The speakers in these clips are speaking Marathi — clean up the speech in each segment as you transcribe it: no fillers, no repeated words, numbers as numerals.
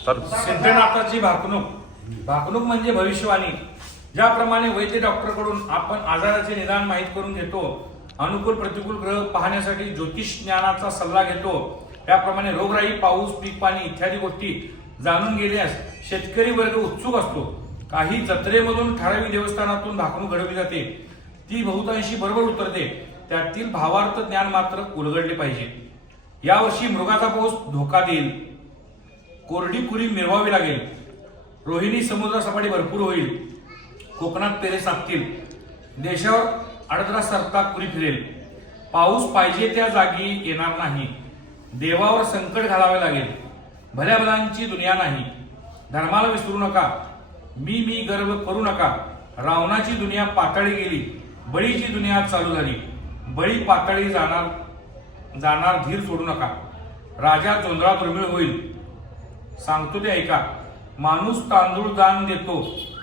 सिद्धनाथाची भाकणूक भाकणूक म्हणजे भविष्यवाणी। ज्याप्रमाणे वैद्य डॉक्टरकडून आपण आजाराचे निदान माहीत करून घेतो, अनुकूल प्रतिकूल ग्रह पाहण्यासाठी ज्योतिष ज्ञानाचा सल्ला घेतो, त्याप्रमाणे रोगराई, पाऊस, पीक पाणी इत्यादी गोष्टी जाणून घेण्यास शेतकरी वर्ग उत्सुक असतो। काही जत्रेमधून ठराविक देवस्थानातून भाकणूक घडवली जाते, ती बहुतांशी बरोबर उतरते, त्यातील भावार्थ ज्ञान मात्र उलगडले पाहिजे। यावर्षी मृगाचा पाऊस धोका देईल, कोरडी कुरी मिरवावी लागेल, रोहिणी समुद्र सपाटी भरपूर होईल, कोकणात पेरे साधतील, देशावर आडतरा सरता कुरी फिरेल, पाऊस पाहिजे त्या जागी येणार नाही, देवावर संकट घालावे लागेल, भल्या भल्यांची दुनिया नाही, धर्माला विसरू नका, मी गर्व करू नका, रावणाची दुनिया पाताळी गेली, बळीची दुनिया चालू झाली, बळी पाताळी जाणार धीर सोडू नका, राजा जोंधळा दुर्मिळ होईल, सांगतो ते ऐका, माणूस तांदूळ दान देतो,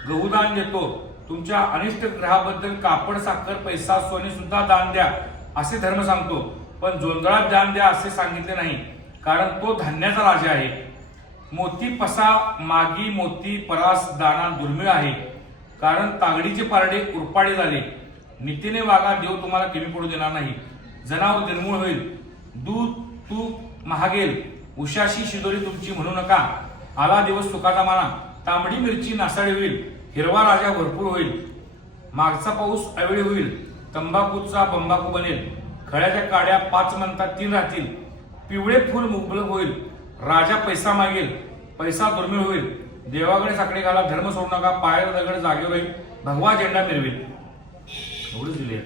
गहू दान देतो, तुमच्या अनिष्ट ग्रहाबद्दल कापड, साखर, पैसा, सोने सुद्धा दान द्या असे धर्म सांगतो, पण जोंधळात दान द्या असे सांगितले नाही, कारण तो धान्याचा राजा आहे। मोती पसा मागी मोती परास दाना दुर्मिळ आहे, कारण तागडीचे पारडे उरपाडे झाले, नीतीने वागा, देव तुम्हाला कमी पडू देणार नाही, जनावर निर्मूळ होईल, दूध तूप महागेल, उशाशी शिदोरी तुमची म्हणू नका, आला दिवस सुखाचा माना, तांबडी मिरची नासाडी होईल, हिरवा राजा भरपूर होईल, मागचा पाऊस अवेळी होईल, तंबाखूचा बंबाखू बनेल, खळ्याच्या काड्या 5 म्हणतात 3 राहतील, पिवळे फूल मुबलक होईल, राजा पैसा मागेल, पैसा दुर्मिळ होईल, देवाकडे साकडे घाला, धर्म सोडू नका, पायाला दगड जागेवर राहील, भगवा झेंडा मिरवेल। एवढंच दिले।